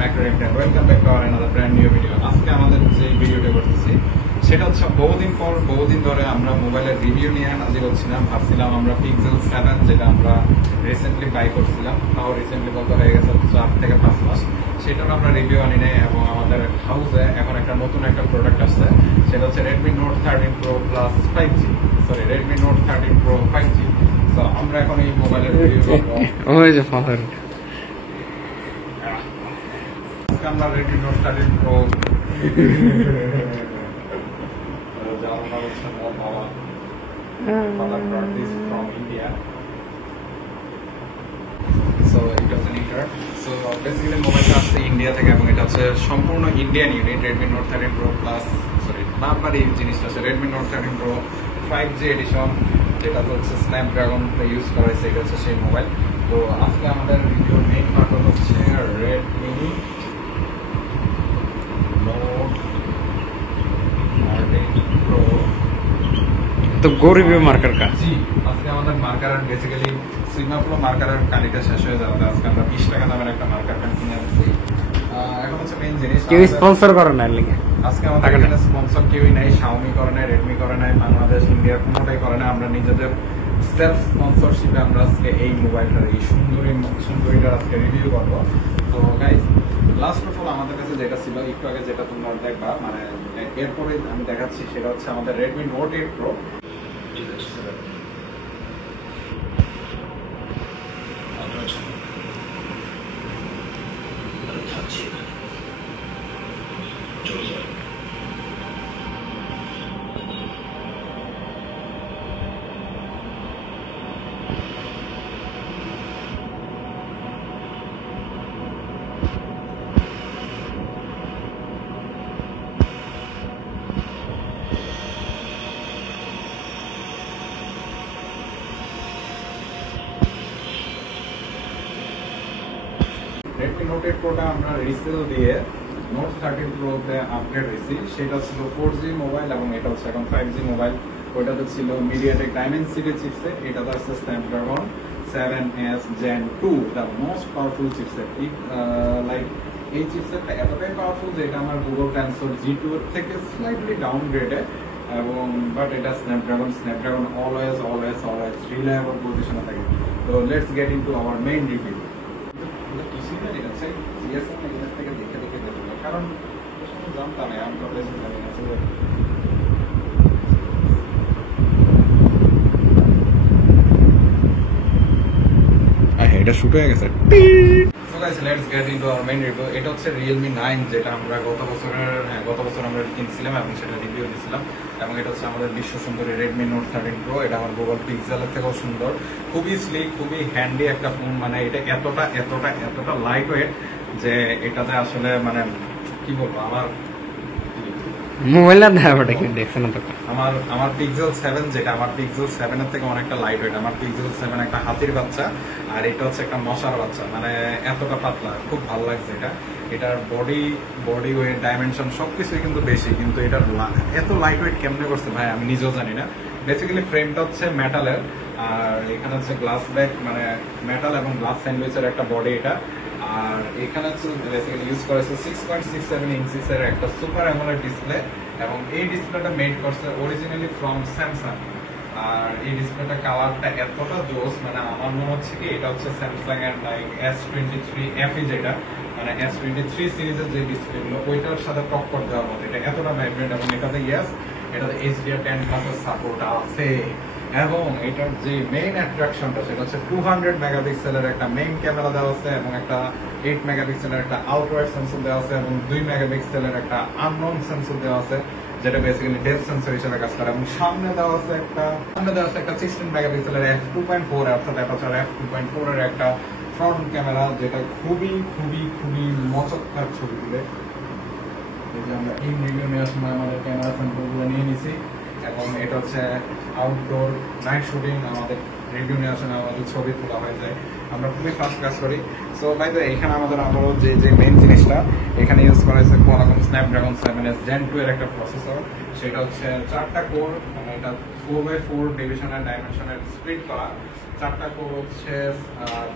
Welcome back to another brand new video. আজকে আমাদের যে ভিডিওটা করতেছি সেটা হচ্ছে বহুদিন ধরে আমরা মোবাইলের রিভিউ নিয়ে হাজির হচ্ছিলাম। ভাবছিলাম আমরা পিক্সেল 7 যেটা আমরা রিসেন্টলি বাই করছিলাম, তাও রিসেন্টলি বলতে হয়ে গেছে 4 থেকে 5 মাস, সেটার আমরা রিভিউ আনি নাই। এবং আমাদের হাউসে এখন একটা নতুন একটা প্রোডাক্ট আসছে, সেটা হচ্ছে Redmi Note 13 Pro Plus 5G, sorry Redmi Note 13 Pro 5G। তো আমরা এখন এই মোবাইলের রিভিউ করব। আমরা Redmi Note 13 Pro father brought this from India, so it was an Inter. So basically মোবাইলটা আসছে ইন্ডিয়া থেকে এবং এটা হচ্ছে সম্পূর্ণ Indian unit Redmi Note 13 Pro Plus, sorry বারবার এই জিনিসটা হচ্ছে Redmi Note 13 Pro 5G addition, যেটা হচ্ছে স্ন্যাপড্রাগন ইউজ করা হয়েছে। এটা হচ্ছে সেই মোবাইল। তো আজকে আমাদের ভিডিওর মেইন মার্কেট হচ্ছে Redmi तो गो रिव्यू मार्कर का জি আজকে আমাদের মার্কার বেসিক্যালি সিগমা ফ্লো মার্কারের কালিটা শেষ হয়ে যাবে। আজকে আমরা 20 টাকা দামের একটা মার্কার পেন কিনে আনছি। এখন হচ্ছে মেইন জিনিস, কেউ স্পন্সর করে না লাগে আজকে আমাদের এখানে স্পন্সর কেউই নাই, Xiaomi করে নাই, Redmi করে নাই, বাংলাদেশ ইন্ডিয়া কোনোটাই করে না। আমরা নিজেদের সেলফ স্পন্সরশিপে আমরা আজকে এই মোবাইলটার এই সুন্দরীটার আজকে রিভিউ করব। তো গাইস লাস্ট অফ অল আমাদের কাছে যেটা ছিল একটু আগে, যেটা তোমরা দেখবা মানে এরপরে আমি দেখাচ্ছি, সেটা হচ্ছে আমাদের Redmi Note 8 Pro। Redmi Note 8 Pro-টা আমরা রিসেল দিয়ে Note 13 Pro-তে আপগ্রেড হয়েছি। সেটা ছিল 4G মোবাইল এবং এটা হচ্ছে এখন 5G মোবাইল। ওইটাতে ছিল MediaTek Dimensity চিপসেট, এটাতে আছে Snapdragon 7S Gen 2, the most powerful chipset. Like এই চিপসেটটা এতটাই পাওয়ারফুল যে এটা আমার Google Tensor G2 এর থেকে স্লাইটলি ডাউনগ্রেডে, এবং বাট এটা স্ন্যাপড্রাগন অলওয়েজ রিলায়েবল পজিশনে থাকে। তো let's get into our main review. কিছুই না, এটা হচ্ছে জিএসএম এর থেকে দেখে দেখে কারণ জানতাম না, আমি তো জানি না। এটা শুট হয়ে গেছে। So guys, let's get into our main review. এটা হচ্ছে Realme 9, যেটা আমরা গত বছর আমরা কিনছিলাম এবং সেটা রিভিউ দিয়েছিলাম। এবং এটা হচ্ছে আমাদের বিশ্ব সুন্দরী Redmi Note 13 Pro। এটা আমার Google Pixel এর থেকেও সুন্দর, খুবই স্লিক, খুবই হ্যান্ডি একটা ফোন। মানে এটা এতটা লাইট ওয়েট যে এটাতে আসলে মানে কি বলবো, আমার মোবাইলটা দেখাটা কি দেখছেন না তো আমার Pixel 7 যেটা আমার Pixel 7 এর থেকে অনেকটা লাইট ওয়েট। আমার Pixel 7 একটা হাতির বাচ্চা আর এটা হচ্ছে একটা মশার বাচ্চা, মানে এতটা পাতলা, খুব ভালো লাগছে এটা। এটার বডি ওয়েট, ডাইমেনশন সবকিছুই কিন্তু বেশি, কিন্তু এটার এত লাইট ওয়েট কেমনে করছে ভাই আমি নিজেও জানি না। বেসিক্যালি ফ্রেমটা হচ্ছে মেটালের, আর এখানে হচ্ছে গ্লাস ব্যাক, মানে মেটাল এবং গ্লাস স্যান্ডউইচের একটা বডি এটা। আর এখানে হচ্ছে বেসিক্যালি ইউজ করেছে 6.67 ইঞ্চিসের একটা সুপার অ্যামোলেড ডিসপ্লে, এবং এই ডিসপ্লেটা মেড করছে অরিজিনালি ফ্রম স্যামসাং। আর এই ডিসপ্লেটা কালারটা এতটা জোস, মানে আমার মনে হচ্ছে কি এটা হচ্ছে স্যামসাং এর লাইক S23 FE, যেটা মানে S23 সিরিজের যে ডিসপ্লেগুলো ওইটার সাথে টক্কর দেওয়ার মতো। এটা এতটা ভাইব্রেন্ট এবং এটাতে এটাতে HDR10 প্লাসের সাপোর্ট আছে। এবং এটার যে মেইন অ্যাট্রাকশনটা সেটা হচ্ছে 200 মেগাপিক্সেলের একটা মেইন ক্যামেরা দেওয়া আছে, এবং একটা 8 মেগাপিক্সেলের একটা আউটওয়ার্ড সেন্সর দেওয়া আছে, এবং 2 মেগাপিক্সেলের একটা আননোন সেন্সর দেওয়া আছে, যেটা বেসিক্যালি ডেপথ সেন্সর হিসেবে কাজ করে। এবং সামনে দেওয়া আছে একটা 16 মেগাপিক্সেলের f2.4, অর্থাৎ অ্যাপারচার f2.4 এর একটা ফ্রন্ট ক্যামেরা, যেটা খুবই মচকদার ছবি তুলে। এই যে আমরা এই রিভিউ নেওয়ার সময় আমাদের ক্যামেরা সেন্সরগুলো নিয়ে নিছি, এবং এটা হচ্ছে আউটডোর নাইট শুটিং। আমাদের রিভিউ নেওয়ার সময় আমাদের ছবি তোলা হয়ে যায়, আমরা খুবই ফাস্ট কাজ করি। সো বাই দ্য এখানে আমাদের আবারও যে মেইন জিনিসটা এখানে ইউজ করা হয়েছে Qualcomm Snapdragon 7S Gen 2 এর একটা প্রসেসর। সেটা হচ্ছে 4টা কোর, মানে এটা 4x4 ডিভিশনের ডাইমেনশনের স্প্লিট করা। 4টা কোর হচ্ছে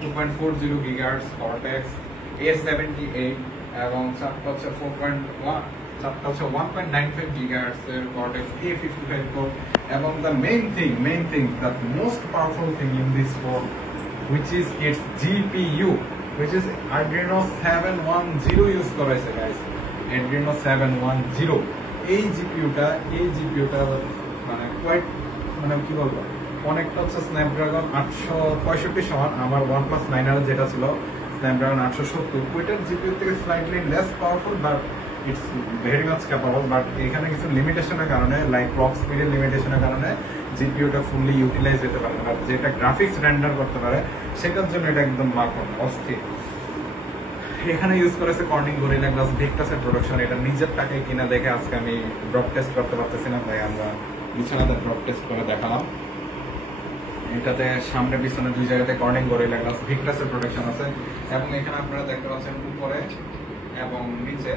2.40 GHz Cortex A78 এবং চারটা হচ্ছে 4.1, চারটা হচ্ছে 1.95 GHz এর Cortex A55 কোর, এবং the main thing, the most powerful thing in this phone, which is its GPU, which is Adreno 710 use করা হয়েছে guys, Adreno 710। এই জিপিইউটা মানে কোয়াইট, মানে কি বলবো, অনেকটা হচ্ছে স্ন্যাপড্রাগন 865 সমান। আমার OnePlus 9R যেটা ছিল স্ন্যাপড্রাগন 870, ওইটার জিপিইউ থেকে slightly less powerful, but it's very much capable. But এখানে কিছু লিমিটেশনের কারণে, লাইক ক্লক স্পিডের লিমিটেশনের কারণে জিপিইউটা ফুললি ইউটিলাইজ হতে পারে না। যেটা গ্রাফিক্স রেন্ডার করতে পারে সেটার জন্য এটা একদম মাখন অস্থির। এখানে ইউজ করেছে কর্নিং গরিলা গ্লাস ভিক্টাসের প্রোডাকশন। এটা নিজের টাকায় কিনা দেখে আজকে আমি ড্রপ টেস্ট করতে পারতেছি না, তাই আমরা বিছানাতে ড্রপ টেস্ট করে দেখালাম। এটাতে সামনে পিছনে দুই জায়গাতে কর্নিং গরিলা গ্লাস ভিক্টাসের প্রোডাকশন আছে, এবং এখানে আপনারা দেখতে পাচ্ছেন উপরে এবং নিচে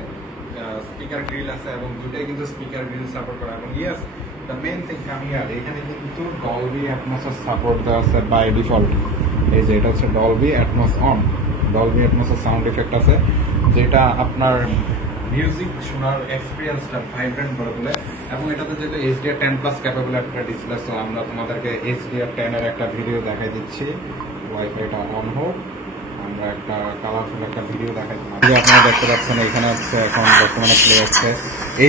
স্পিকার গ্রিল আছে, এবং দুটোই কিন্তু স্পিকার গ্রিল সাপোর্ট করে। এবং yes, the main thing coming here, এখানে কিন্তু ডলবি অ্যাটমসের সাপোর্ট দেওয়া আছে বাই ডিফল্ট। এই যে এটা হচ্ছে ডলবি অ্যাটমস অন, ডলবি অ্যাটমসের সাউন্ড ইফেক্ট আছে, যেটা আপনার মিউজিক শোনার এক্সপিরিয়েন্সটা ভাইব্রেন্ট করে তোলে। এবং এটাতে যেটা HDR10+ ক্যাপাবল একটা ডিসপ্লে, সো আমরা তোমাদেরকে HDR10 এর একটা ভিডিও দেখাই দিচ্ছি। ওয়াইফাইটা অন হোক, আমরা একটা কালারফুল একটা ভিডিও দেখাই দিলাম। আপনারা দেখতে পাচ্ছেন এখানে হচ্ছে এখন বর্তমানে প্লে হচ্ছে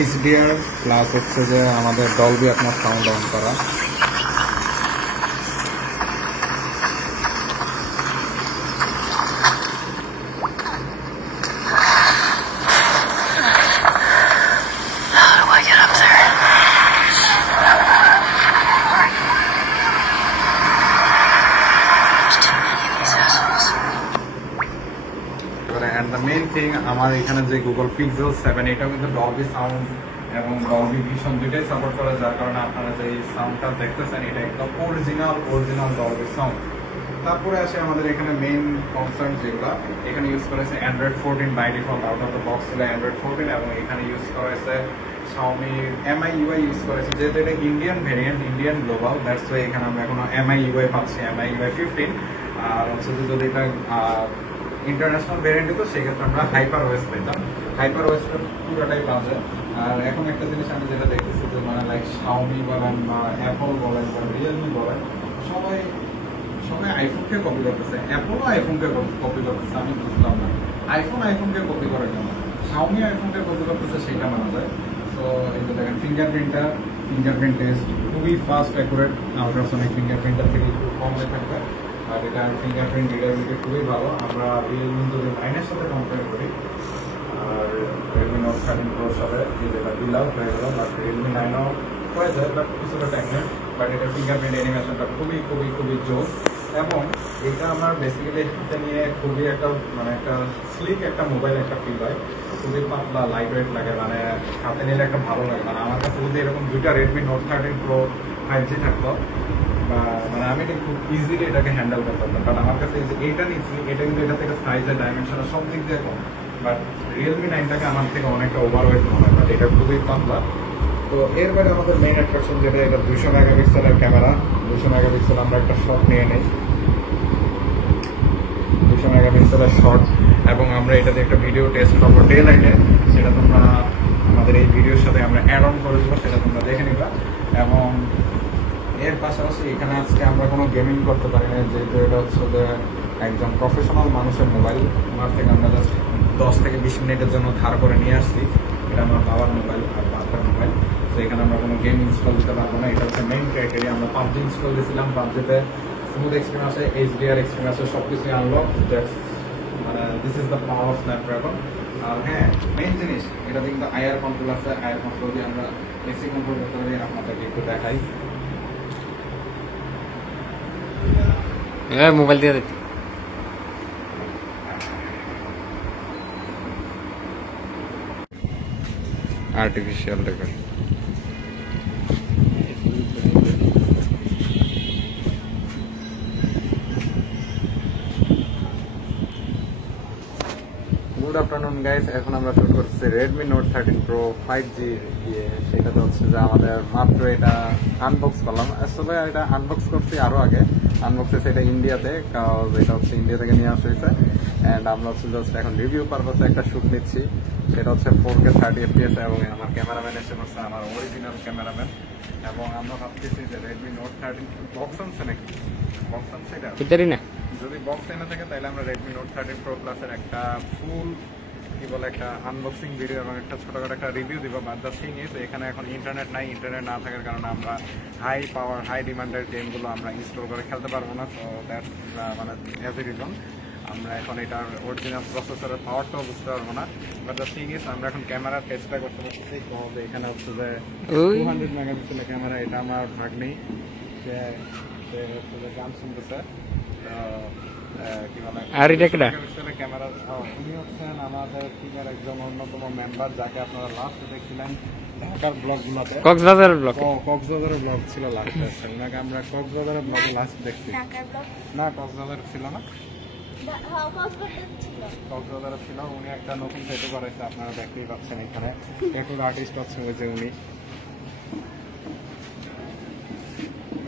HDR প্লাস হচ্ছে যে আমাদের ডলবি অ্যাটমস সাউন্ড অন করা। And the main thing, আমার এখানে যে Google Pixel 7, এটা কিন্তু ডলবি সাউন্ড এবং ডলবি ভিশন দুইটাই সাপোর্ট করে, যার কারণে আপনারা যে সাউন্ডটা দেখতেছেন এটা একদম অরিজিনাল ডলবি সাউন্ড। তারপরে আসে আমাদের এখানে মেইন কনসার্ন যেগুলো, এখানে ইউজ করেছে Android 14 by default, out of the box ছিল Android 14, এবং এখানে ইউজ করেছে Xiaomi MIUI ইউজ করেছে, যেহেতু এটা Indian variant, Indian global, that's why এখানে আমরা এখনো MIUI পাচ্ছি, MIUI 15। আর হচ্ছে যে যদি এটা ইন্টারন্যাশনাল ভেরিয়েন্ট তো সেক্ষেত্রে আমরা HyperOS পেতাম, HyperOSটা পুরোটাই পাওয়া যায়। আর এখন একটা জিনিস আমি যেটা দেখতেছি যে মানে লাইক Xiaomi বলেন বা অ্যাপল বলেন বা রিয়েলমি বলেন, সবাই আইফোনকে কপি করতেছে, অ্যাপলও আইফোনকে কপি করতেছে। আমি বুঝলাম না আইফোনকে কপি করে কেন, Xiaomi আইফোনকে কপি করতেছে সেটা মানা যায়। তো এই যে দেখেন ফিঙ্গারপ্রিন্ট টেস্ট খুবই ফাস্ট অ্যাকুরেট, আলট্রাসনিক ফিঙ্গারপ্রিন্টার থেকে একটু কম থাকবে, আর এটা ফিঙ্গারপ্রিন্ট রিডাবিলিটি খুবই ভালো। আমরা রিয়েলমি যদি 9-এর সাথে কম্পেয়ার করি, আর রেডমি নোট 13 প্রোর সাথে যেটা ডিল আউট হয়ে গেল, বাট রিয়েলমি 9ও হয়ে যায়, বাট কিছুটা টাইম নেয়। বাট এটা ফিঙ্গারপ্রিন্ট অ্যানিমেশনটা খুবই জোস, এবং এটা আমার বেসিক্যালি হাতে নিয়ে খুবই একটা মানে একটা স্লিক একটা মোবাইল একটা ফিল হয়, খুবই পাতলা লাইট ওয়েট লাগে, মানে হাতে নিলে একটা ভালো লাগে। মানে আমার কাছে যদি এরকম দুইটা রেডমি নোট 13 প্রো 5G থাকতো, বা মানে আমি এটা খুব ইজিলি এটাকে হ্যান্ডেল করতে পারতাম, বাট আমার কাছে এইটা নিচ্ছি, এটা কিন্তু এটা থেকে সাইজের ডাইমেনশনের সব দিক দিয়ে কম, বাট রিয়েলমি 9টাকে আমার থেকে অনেকটা ওভারওয়েট মনে হয়, বাট এটা খুবই পাতলা। তো এরপরে আমাদের মেইন অ্যাট্রাকশন যেটা, এটা 200 মেগাপিক্সেলের ক্যামেরা, 200 মেগাপিক্সেল আমরা একটা শট নিয়ে নেই, 200 মেগাপিক্সেলের শট, এবং আমরা এটাতে একটা ভিডিও টেস্ট করবো ডে লাইটে, সেটা তোমরা আমাদের এই ভিডিওর সাথে আমরা অ্যাড অন করে দেবো, সেটা তোমরা দেখে নিবা। এবং এর পাশাপাশি এখানে আজকে আমরা কোনো গেমিং করতে পারি না, যেহেতু এটা হচ্ছে যে একজন প্রফেশনাল মানুষের মোবাইল, ওনার থেকে আমরা জাস্ট 10 থেকে 20 মিনিটের জন্য ধার করে নিয়ে আসছি। এটা আমার বাবার মোবাইল আর বাবার মোবাইল, তো এখানে আমরা কোনো গেম ইনস্টল দিতে পারবো না, এটা হচ্ছে মেইন ক্রাইটেরিয়া। আমরা PUBG ইনস্টল দিয়েছিলাম, PUBGতে স্মুথ এক্সপিরিয়েন্স আছে, HDR এক্সপিরিয়েন্স আছে, সব কিছুই আনলক, মানে this is the power of Snapdragon. আর হ্যাঁ, মেইন জিনিস এটাতে কিন্তু আইআর কন্ট্রোল আছে, আইআর কন্ট্রোল দিয়ে আমরা এসি কন্ট্রোল করতে পারি, আপনাদেরকে একটু দেখাই। মোবাইল দিয়ে দিচ্ছি। আর্টিফিশিয়াল দেখেন, গুড আফটারনুন গাইস এখন আমরা শুট করছি Redmi Note 13 Pro 5G দিয়ে। সেটা তো হচ্ছে যে আমাদের মাত্র এটা আনবক্স করলাম। আসলে এটা আনবক্স করছি আরো আগে, আনবক্স হয়েছে এটা ইন্ডিয়াতে, কারণ এটা হচ্ছে ইন্ডিয়া থেকে নিয়ে আসা হয়েছে। এন্ড আমরা হচ্ছে জাস্ট এখন রিভিউ পারপাসে একটা শুট নিচ্ছি। সেটা হচ্ছে 4K 30 FPS এবং আমার ক্যামেরাম্যান এসে করছে, আমার অরিজিনাল ক্যামেরাম্যান। এবং আমরা ভাবতেছি যে Redmi Note 13 বক্স আনছে নাকি, বক্স আনছে এটা ভিতরে না যদি বক্স এনে থাকে তাহলে আমরা Redmi Note 13 Pro Plus এর একটা ফুল কি বলে একটা আনবক্সিং ভিডিও এবং একটা ছোটখাটো একটা রিভিউ দিব। বাট দ্য থিং ইজ এখানে এখন ইন্টারনেট নাই, ইন্টারনেট না থাকার কারণে আমরা হাই পাওয়ার হাই ডিমান্ডের গেমগুলো আমরা ইনস্টল করে খেলতে পারবো না। সো দ্যাটস মানে এজ এ রিজন আমরা এখন এটার অরিজিনাল প্রসেসরের পাওয়ারটাও বুঝতে পারবো না। বাট দ্য থিং ইজ আমরা এখন ক্যামেরার টেস্টটা করতে পারছি। তো এখানে হচ্ছে যে 200 মেগাপিক্সেলের ক্যামেরা, এটা আমার ভাগ্নি সে হচ্ছে যে গান শুনতেছে। আর এটা কেডা? ক্যামেরা উনি হচ্ছেন আমাদের টিমের একজন অন্যতম মেম্বার, যাকে আপনারা লাস্ট দেখছিলেন ঢাকার ব্লগগুলোতে। কক্সবাজারের ব্লক। কক্সবাজারের ব্লগ ছিল লাস্ট, ওনাকে আমরা কক্সবাজারের ব্লগে লাস্ট দেখছি। না কক্সবাজার ছিল না, কক্সবাজারে ছিল। উনি একটা নতুন ট্যাটু করাইছে, আপনারা দেখতেই পাচ্ছেন এখানে ট্যাটুর আর্টিস্ট হচ্ছে ওই যে উনি।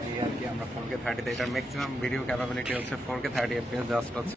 এই আর কি আমরা 4K 30 এটার ম্যাক্সিমাম ভিডিও ক্যাপাবিলিটি হচ্ছে 4K 30 FPS জাস্ট হচ্ছে